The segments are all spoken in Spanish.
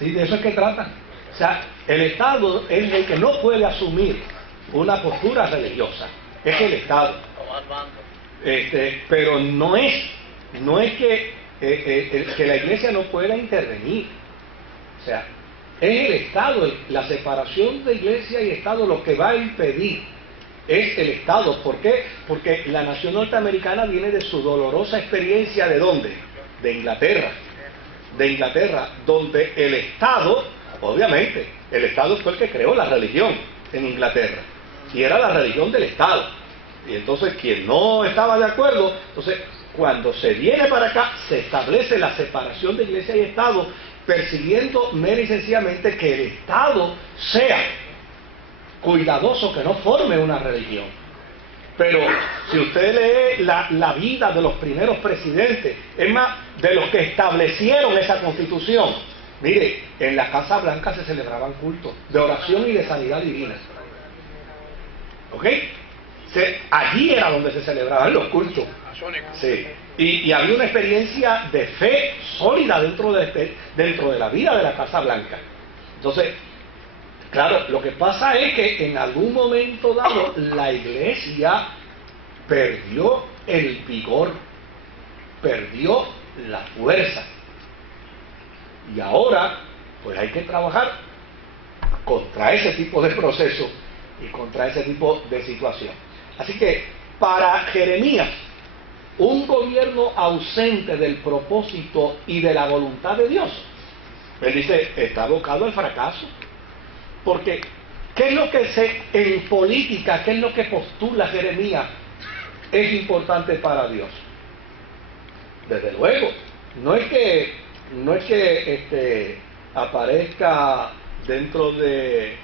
¿Sí? De eso es que tratan. O sea, el Estado es el que no puede asumir una postura religiosa. Es el Estado. Pero no es que la Iglesia no pueda intervenir. O sea, es el Estado, la separación de Iglesia y Estado lo que va a impedir. Es el Estado. ¿Por qué? Porque la nación norteamericana viene de su dolorosa experiencia. ¿De dónde? De Inglaterra. De Inglaterra, donde el Estado, obviamente, el Estado fue el que creó la religión en Inglaterra. Y era la religión del Estado. Y entonces quien no estaba de acuerdo, entonces cuando se viene para acá, se establece la separación de Iglesia y Estado, persiguiendo mera y sencillamente que el Estado sea cuidadoso, que no forme una religión. Pero si usted lee la vida de los primeros presidentes, es más, de los que establecieron esa constitución, mire, en la Casa Blanca se celebraban cultos de oración y de sanidad divina. ¿Ok? Allí era donde se celebraban los cultos. Sí. Y había una experiencia de fe sólida dentro de la vida de la Casa Blanca. Entonces, claro, lo que pasa es que en algún momento dado la Iglesia perdió el vigor, perdió la fuerza. Y ahora, pues hay que trabajar contra ese tipo de proceso y contra ese tipo de situación. Así que, para Jeremías, un gobierno ausente del propósito y de la voluntad de Dios, él dice, está abocado al fracaso. Porque, ¿qué es lo que en política, qué es lo que postula Jeremías es importante para Dios? Desde luego, no es que aparezca dentro de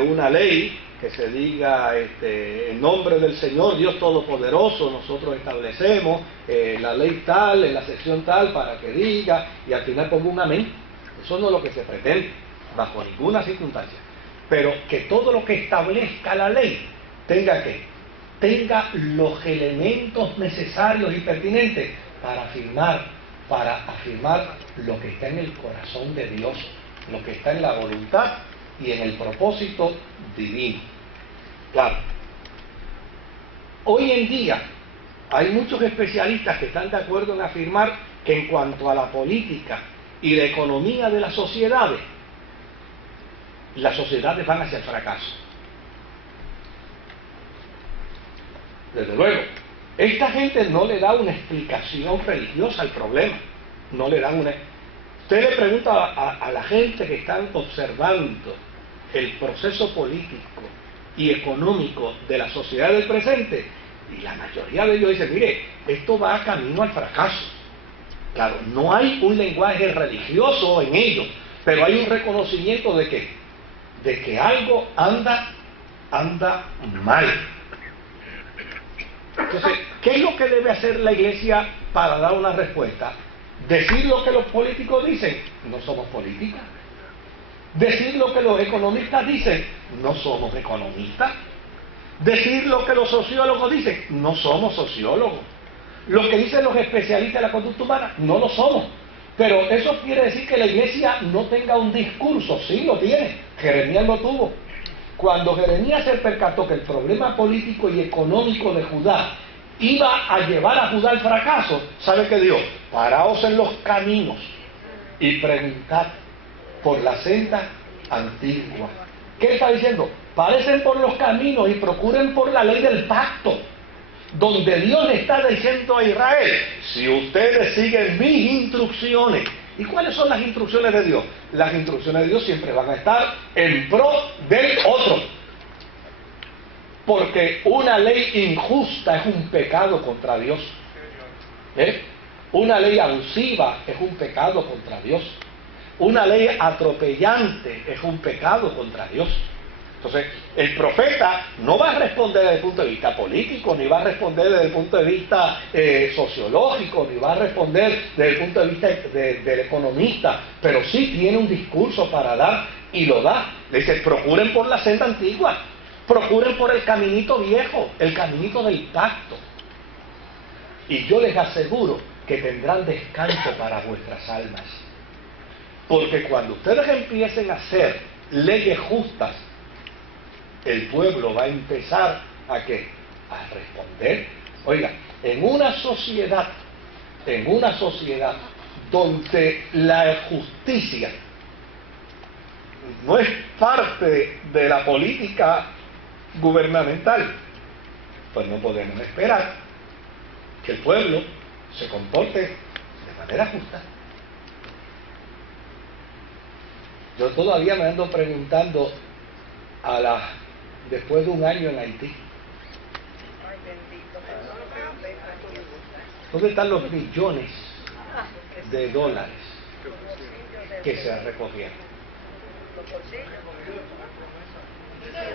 una ley que se diga en nombre del Señor Dios Todopoderoso nosotros establecemos la ley tal, en la sección tal, para que diga, y al final ponga un amén. Eso no es lo que se pretende, bajo ninguna circunstancia. Pero que todo lo que establezca la ley tenga los elementos necesarios y pertinentes para afirmar lo que está en el corazón de Dios, lo que está en la voluntad y en el propósito divino. Claro, hoy en día hay muchos especialistas que están de acuerdo en afirmar que en cuanto a la política y la economía de las sociedades van hacia el fracaso. Desde luego, esta gente no le da una explicación religiosa al problema. No le dan una... Usted le pregunta a la gente que están observando el proceso político y económico de la sociedad del presente, y la mayoría de ellos dicen, mire, esto va camino al fracaso. Claro, no hay un lenguaje religioso en ello, pero hay un reconocimiento de que algo anda mal. Entonces, ¿qué es lo que debe hacer la Iglesia para dar una respuesta? Decir lo que los políticos dicen, no somos políticas. Decir lo que los economistas dicen, no somos economistas. Decir lo que los sociólogos dicen, no somos sociólogos. Lo que dicen los especialistas de la conducta humana, no lo somos. Pero eso quiere decir que la Iglesia no tenga un discurso. Sí lo tiene, Jeremías lo tuvo. Cuando Jeremías se percató que el problema político y económico de Judá iba a llevar a Judá al fracaso, ¿sabe qué dijo? Paraos en los caminos y preguntad por la senda antigua. ¿Qué está diciendo? Párense por los caminos y procuren por la ley del pacto, donde Dios le está diciendo a Israel, si ustedes siguen mis instrucciones. ¿Y cuáles son las instrucciones de Dios? Las instrucciones de Dios siempre van a estar en pro del otro. Porque una ley injusta es un pecado contra Dios. Una ley abusiva es un pecado contra Dios. Una ley atropellante es un pecado contra Dios. Entonces, el profeta no va a responder desde el punto de vista político, ni va a responder desde el punto de vista sociológico, ni va a responder desde el punto de vista del economista, pero sí tiene un discurso para dar, y lo da. Le dice, procuren por la senda antigua, procuren por el caminito viejo, el caminito del pacto. Y yo les aseguro que tendrán descanso para vuestras almas. Porque cuando ustedes empiecen a hacer leyes justas, el pueblo va a empezar ¿a qué? A responder. Oiga, en una sociedad donde la justicia no es parte de la política gubernamental, pues no podemos esperar que el pueblo se comporte de manera justa. Yo todavía me ando preguntando después de un año en Haití, ¿dónde están los millones de dólares que se recogieron?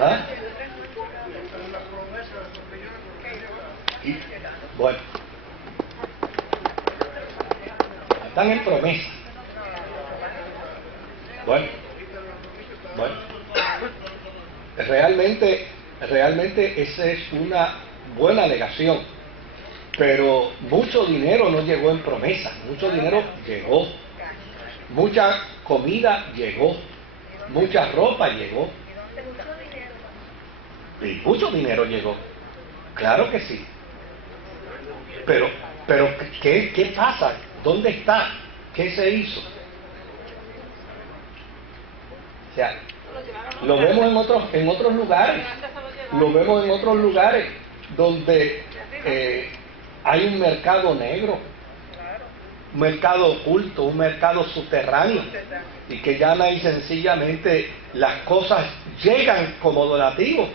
¿Ah? Y, bueno, están en promesa. Bueno, realmente esa es una buena alegación, pero mucho dinero no llegó en promesa, mucho dinero llegó, mucha comida llegó, mucha ropa llegó, y mucho dinero llegó, claro que sí, pero ¿qué pasa? ¿Dónde está? ¿Qué se hizo? O sea, lo vemos en otros lugares, donde hay un mercado negro, un mercado oculto, un mercado subterráneo, y que llama y sencillamente las cosas llegan como donativos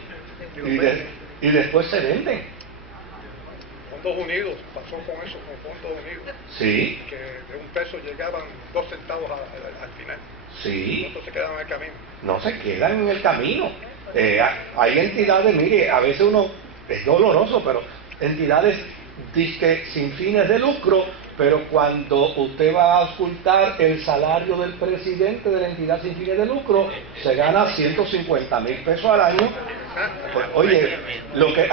y después se venden. Fondos Unidos pasó con eso, con Fondos Unidos. Sí. Que de $1 llegaban 2 centavos al final. Sí. ¿Cuántos se quedaban en el camino? No se quedan en el camino. Hay entidades, mire, a veces uno es doloroso, pero entidades disque sin fines de lucro, pero cuando usted va a auscultar el salario del presidente de la entidad sin fines de lucro, se gana 150,000 pesos al año. Pues, oye, lo que...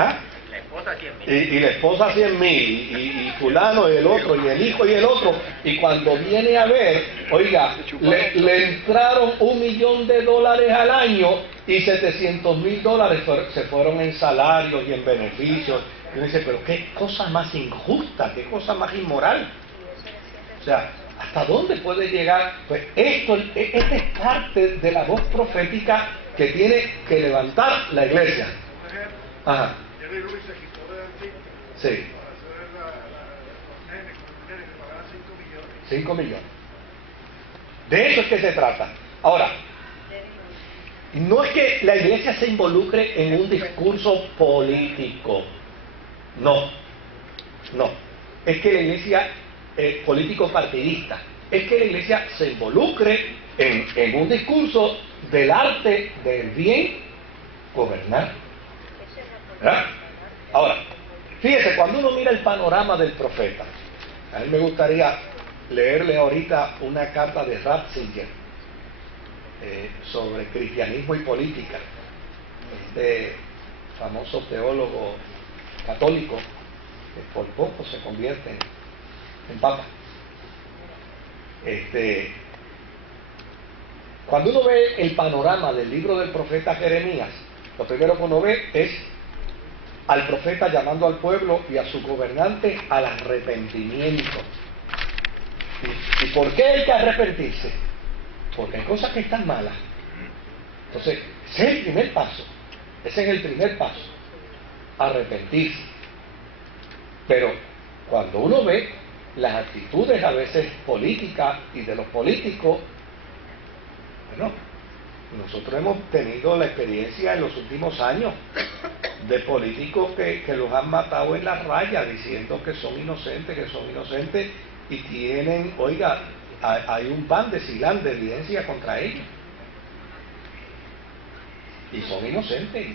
Y la esposa 100,000, y fulano y el otro, y el hijo y el otro, y cuando viene a ver, oiga, le entraron $1,000,000 al año y $700,000 se fueron en salarios y en beneficios. Y uno dice, pero qué cosa más injusta, qué cosa más inmoral. O sea, ¿hasta dónde puede llegar? Pues esta es parte de la voz profética que tiene que levantar la iglesia. Ajá. Sí. 5 millones. De eso es que se trata. Ahora, no es que la iglesia se involucre en un discurso político. No. Es que la iglesia político partidista. Es que la iglesia se involucre en un discurso del arte del bien gobernar. ¿Verdad? Ahora, fíjese, cuando uno mira el panorama del profeta, a mí me gustaría leerle ahorita una carta de Ratzinger sobre cristianismo y política, este famoso teólogo católico que por poco se convierte en papa. Cuando uno ve el panorama del libro del profeta Jeremías, lo primero que uno ve es al profeta llamando al pueblo y a sus gobernantes al arrepentimiento. ¿Y por qué hay que arrepentirse? Porque hay cosas que están malas. Entonces, ese es el primer paso. Arrepentirse. Pero cuando uno ve las actitudes a veces políticas y de los políticos, bueno, nosotros hemos tenido la experiencia en los últimos años de políticos que los han matado en la raya diciendo que son inocentes, y tienen, oiga, hay un van de Silán de evidencia contra ellos y son inocentes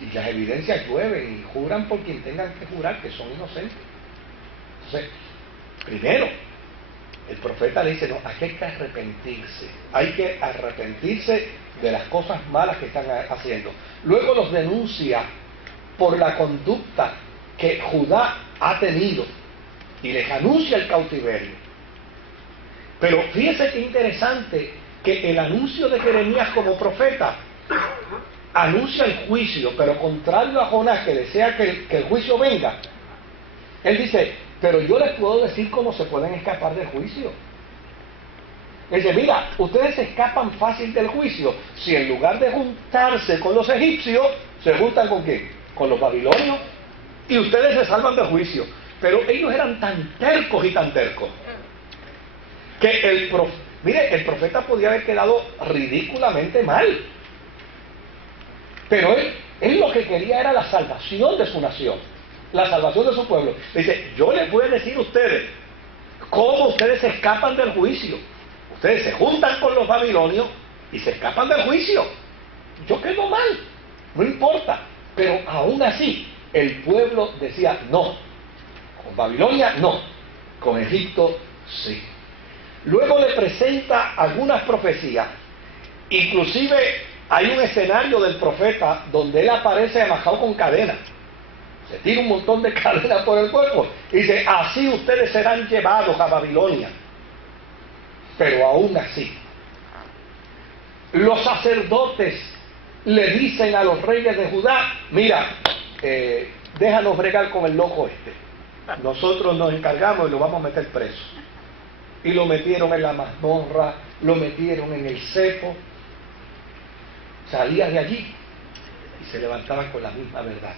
y las evidencias llueven y juran por quien tengan que jurar que son inocentes. Entonces, primero el profeta le dice, no, aquí hay que arrepentirse de las cosas malas que están haciendo. Luego los denuncia por la conducta que Judá ha tenido y les anuncia el cautiverio. Pero fíjese qué interesante que el anuncio de Jeremías como profeta anuncia el juicio, pero contrario a Jonás, que desea que el juicio venga, él dice, pero yo les puedo decir cómo se pueden escapar del juicio. Él dice, mira, ustedes se escapan fácil del juicio si en lugar de juntarse con los egipcios, se juntan ¿con quién? Con los babilonios, y ustedes se salvan del juicio. Pero ellos eran tan tercos y tan tercos que el profeta podía haber quedado ridículamente mal. Pero él lo que quería era la salvación de su nación, la salvación de su pueblo. Dice, yo les voy a decir a ustedes cómo ustedes se escapan del juicio. Ustedes se juntan con los babilonios y se escapan del juicio. Yo quedo mal, no importa. Pero aún así, el pueblo decía, no, con Babilonia no, con Egipto sí. Luego le presenta algunas profecías. Inclusive hay un escenario del profeta donde él aparece amajado con cadenas. Se tira un montón de cadenas por el cuerpo y dice, así ustedes serán llevados a Babilonia. Pero aún así, los sacerdotes le dicen a los reyes de Judá, mira, déjanos bregar con el loco este. Nosotros nos encargamos y lo vamos a meter preso. Y lo metieron en la mazmorra, lo metieron en el cepo. Salía de allí y se levantaban con la misma verdad.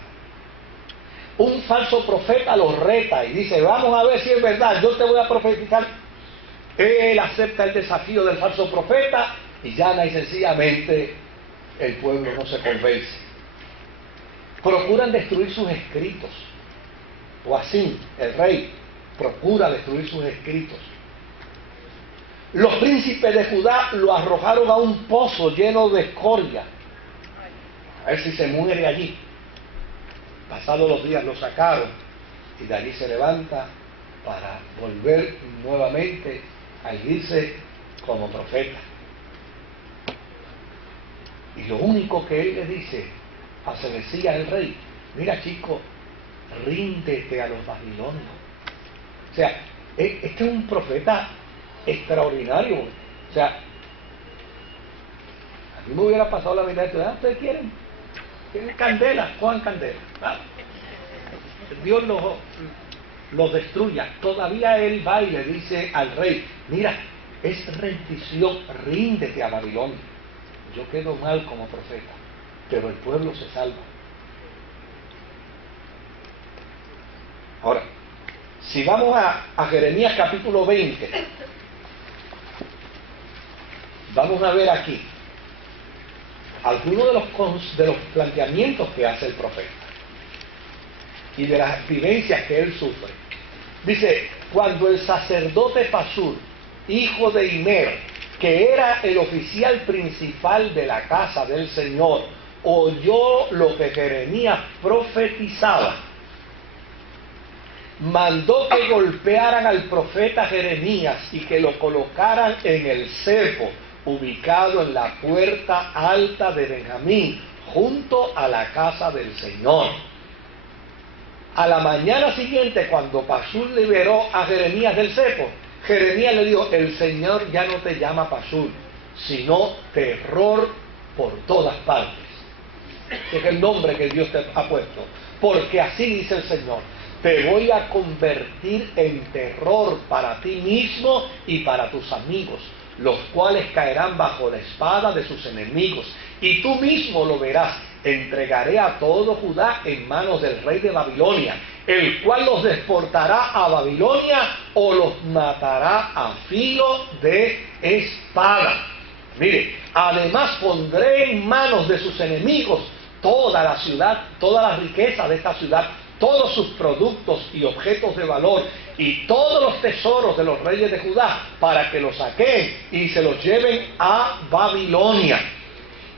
Un falso profeta los reta y dice, vamos a ver si es verdad, yo te voy a profetizar. Él acepta el desafío del falso profeta y llana y sencillamente el pueblo no se convence. Procuran destruir sus escritos. O así, el rey procura destruir sus escritos. Los príncipes de Judá lo arrojaron a un pozo lleno de escoria. A ver si se muere allí. Pasados los días lo sacaron y de allí se levanta para volver nuevamente a irse como profeta. Y lo único que él le dice a Sedecías el rey, mira chico, ríndete a los babilonios. O sea, este es un profeta extraordinario. O sea, a mí me hubiera pasado la vida de esto. ¿Ustedes quieren candela? Cojan candela. Dios los destruya. Todavía él va y le dice al rey, mira, es rendición, ríndete a Babilonia. Yo quedo mal como profeta, pero el pueblo se salva. Ahora, si vamos a Jeremías capítulo 20, vamos a ver aquí algunos de los planteamientos que hace el profeta y de las vivencias que él sufre. Dice, cuando el sacerdote Pasur, hijo de Imer, que era el oficial principal de la casa del Señor, oyó lo que Jeremías profetizaba, mandó que golpearan al profeta Jeremías y que lo colocaran en el cepo, ubicado en la puerta alta de Benjamín, junto a la casa del Señor. A la mañana siguiente, cuando Pasur liberó a Jeremías del cepo, Jeremías le dijo, el Señor ya no te llama Pasur, sino terror por todas partes. Ese es el nombre que Dios te ha puesto. Porque así dice el Señor, te voy a convertir en terror para ti mismo y para tus amigos, los cuales caerán bajo la espada de sus enemigos. Y tú mismo lo verás. Entregaré a todo Judá en manos del rey de Babilonia, el cual los deportará a Babilonia o los matará a filo de espada. Mire, además pondré en manos de sus enemigos toda la ciudad, toda la riqueza de esta ciudad, todos sus productos y objetos de valor y todos los tesoros de los reyes de Judá, para que los saquen y se los lleven a Babilonia.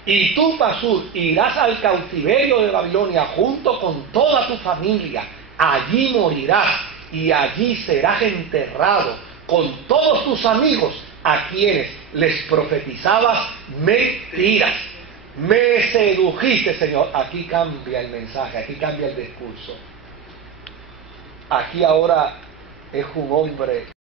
Y tú, Pasur, irás al cautiverio de Babilonia junto con toda tu familia. Allí morirás y allí serás enterrado con todos tus amigos a quienes les profetizabas mentiras. Me sedujiste, Señor. Aquí cambia el mensaje, aquí cambia el discurso. Aquí ahora es un hombre